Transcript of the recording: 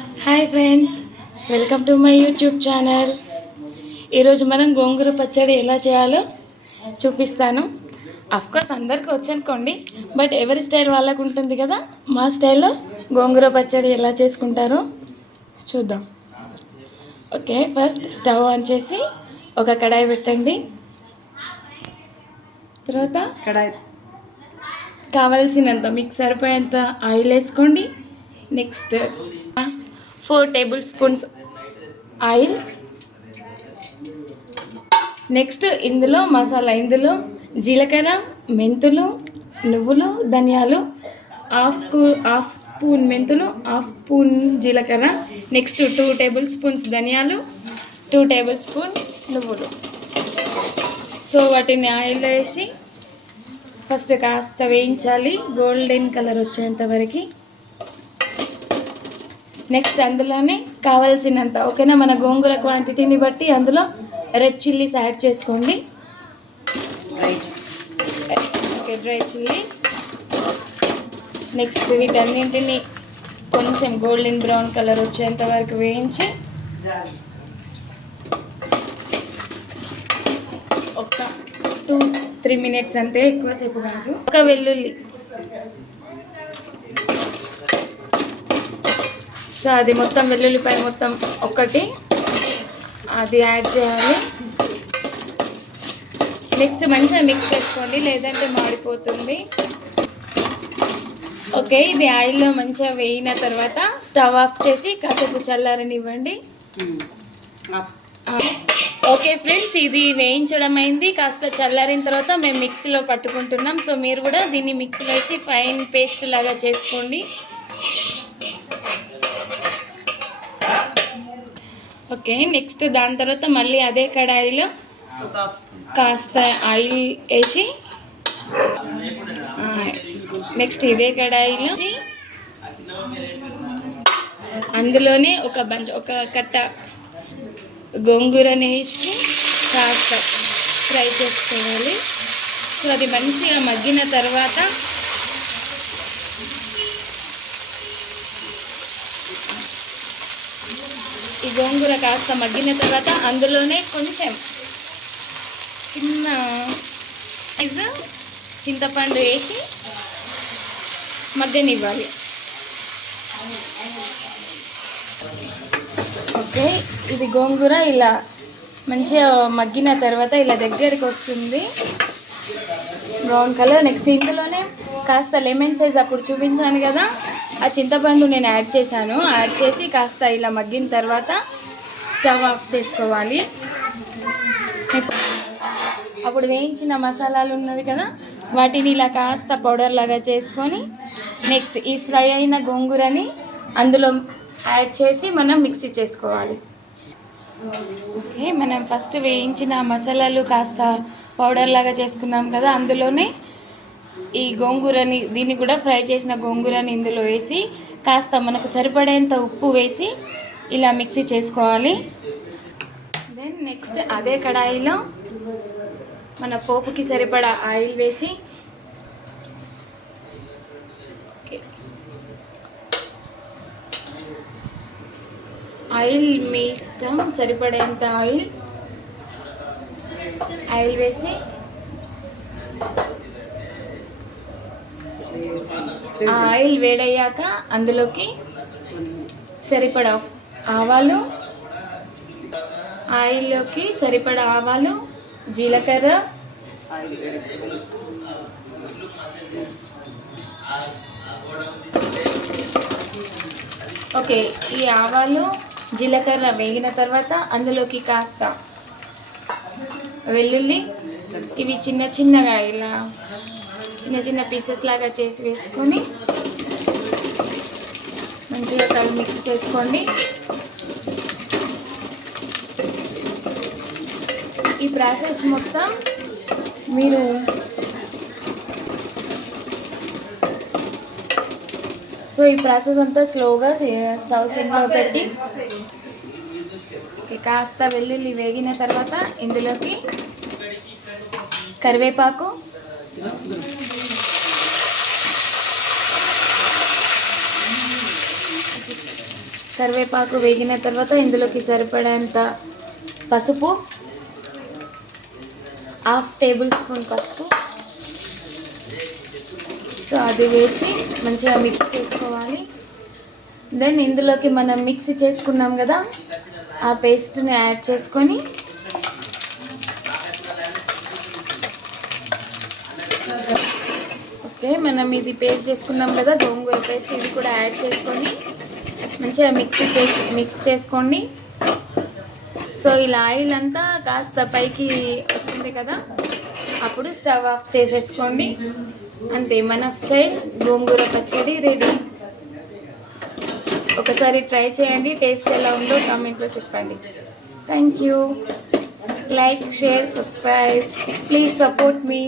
Hi friends, welcome to my YouTube channel. ఈరోజు మనం గోంగూర పచ్చడి ఎలా చేయాలో చూపిస్తాను. అఫ్కోర్స్ అందరికీ వచ్చనుకోండి, బట్ ఎవరి స్టైల్ వాళ్ళకు ఉంటుంది కదా. మా స్టైల్లో గోంగూర పచ్చడి ఎలా చేసుకుంటారో చూద్దాం. ఓకే, ఫస్ట్ స్టవ్ ఆన్ చేసి ఒక కడాయి పెట్టండి. తర్వాత కడాయి కావాల్సినంత మీకు సరిపోయేంత ఆయిల్ వేసుకోండి. Next 4 table spoons oil. Next ఇందులో మసాలా, ఇందులో జీలకర్ర, మెంతులు, నువ్వులు, ధనియాలు, హాఫ్ స్పూన్ మెంతులు, హాఫ్ స్పూన్ జీలకర్ర. నెక్స్ట్ 2 టేబుల్ స్పూన్స్ ధనియాలు, 2 టేబుల్ స్పూన్ నువ్వులు. సో వాటిని ఆయిల్లో వేసి ఫస్ట్ కాస్త వేయించాలి, గోల్డెన్ కలర్ వచ్చేంత వరకు. నెక్స్ట్ అందులోనే కావాల్సినంత, ఓకేనా, మన గోంగూర క్వాంటిటీని బట్టి అందులో రెడ్ చిల్లీస్ యాడ్ చేసుకోండి. Okay, dry chillies. నెక్స్ట్ వీటన్నింటిని కొంచెం గోల్డెన్ బ్రౌన్ కలర్ వచ్చేంత వరకు వేయించి ఒక 2-3 మినిట్స్ అంతే, ఎక్కువసేపు కాదు. ఒక వెల్లుల్లి, సో అది మొత్తం వెల్లుల్లిపాయ మొత్తం ఒకటి అది యాడ్ చేయాలి. నెక్స్ట్ మంచిగా మిక్స్ చేసుకోండి, లేదంటే మాడిపోతుంది. ఓకే, ఇది ఆయిల్లో మంచిగా వేయిన తర్వాత స్టవ్ ఆఫ్ చేసి కాసేపు చల్లారనివ్వండి. ఓకే ఫ్రెండ్స్, ఇది వేయించడం అయింది. కాస్త చల్లారిన తర్వాత మేము మిక్సీలో పట్టుకుంటున్నాం. సో మీరు కూడా దీన్ని మిక్సీలో వేసి ఫైన్ పేస్ట్ లాగా చేసుకోండి. ఓకే, నెక్స్ట్ దాని తర్వాత మళ్ళీ అదే కడాయిలో కాస్త ఆయిల్ వేసి, నెక్స్ట్ ఇదే కడాయిలో అందులోనే ఒక కట్ట గోంగూరని వేసి కాస్త ఫ్రై చేసుకోవాలి. సో అది మంచిగా మగ్గిన తర్వాత ఈ గోంగూర కాస్త మగ్గిన తర్వాత అందులోనే కొంచెం చిన్న సైజు చింతపండు వేసి మగ్గనివ్వాలి. ఓకే, ఇది గోంగూర ఇలా మంచిగా మగ్గిన తర్వాత ఇలా దగ్గరికి వస్తుంది, బ్రౌన్ కలర్. నెక్స్ట్ ఇందులోనే కాస్త లెమన్ సైజ్ అప్పుడు చూపించాను కదా, ఆ చింతపండు నేను యాడ్ చేశాను. యాడ్ చేసి కాస్త ఇలా మగ్గిన తర్వాత స్టవ్ ఆఫ్ చేసుకోవాలి. నెక్స్ట్ అప్పుడు వేయించిన మసాలాలు ఉన్నవి కదా, వాటిని ఇలా కాస్త పౌడర్ లాగా చేసుకొని నెక్స్ట్ ఈ ఫ్రై అయిన గోంగూరని అందులో యాడ్ చేసి మనం మిక్సీ చేసుకోవాలి. ఓకే, మనం ఫస్ట్ వేయించిన మసాలాలు కాస్త పౌడర్ లాగా చేసుకున్నాం కదా, అందులోనే ఈ గోంగూరని, దీన్ని కూడా ఫ్రై చేసిన గోంగూరని ఇందులో వేసి కాస్త మనకు సరిపడేంత ఉప్పు వేసి ఇలా మిక్సీ చేసుకోవాలి. దెన్ నెక్స్ట్ అదే కడాయిలో మన పోపుకి సరిపడా ఆయిల్ వేసి, ఆయిల్ మీ ఇష్టం, సరిపడేంత ఆయిల్ వేసి ఆ ఆయిల్ వేడయ్యాక అందులోకి సరిపడా ఆవాలు, ఆయిల్లోకి సరిపడా ఆవాలు, జీలకర్ర, ఓకే, ఈ ఆవాలు జీలకర్ర వేగిన తర్వాత అందులోకి కాస్త వెల్లుల్లి, ఇవి చిన్న చిన్నగా ఇలా చిన్న చిన్న పీసెస్ లాగా చేసి వేసుకొని మంచిగా మిక్స్ చేసుకోండి. ఈ ప్రాసెస్ మొత్తం మీరు ఈ ప్రాసెస్ అంతా స్లోగా స్టవ్ సిమ్లో పెట్టి కాస్త వెల్లుల్లి వేగిన తర్వాత ఇందులోకి కరివేపాకు, కరివేపాకు వేగిన తర్వాత ఇందులోకి సరిపడేంత పసుపు, 1/2 టేబుల్ స్పూన్ పసుపు. సో అది వేసి మంచిగా మిక్స్ చేసుకోవాలి. దెన్ ఇందులోకి మనం మిక్సీ చేసుకున్నాం కదా, ఆ పేస్ట్ని యాడ్ చేసుకొని ఓకే, మనం ఇది పేస్ట్ చేసుకున్నాం కదా గోంగూర పేస్ట్, ఇది కూడా యాడ్ చేసుకొని మంచిగా మిక్స్ చేసుకోండి. సో ఇలా ఆయిల్ అంతా కాస్త పైకి వస్తుంది కదా, అప్పుడు స్టవ్ ఆఫ్ చేసేసుకోండి. అంతే, మన స్టైల్ గోంగూర పచ్చడి రెడీ. ఒకసారి ట్రై చేయండి, టేస్ట్ ఎలా ఉందో కామెంట్లో చెప్పండి. Thank you. Like, share, subscribe. Please support me.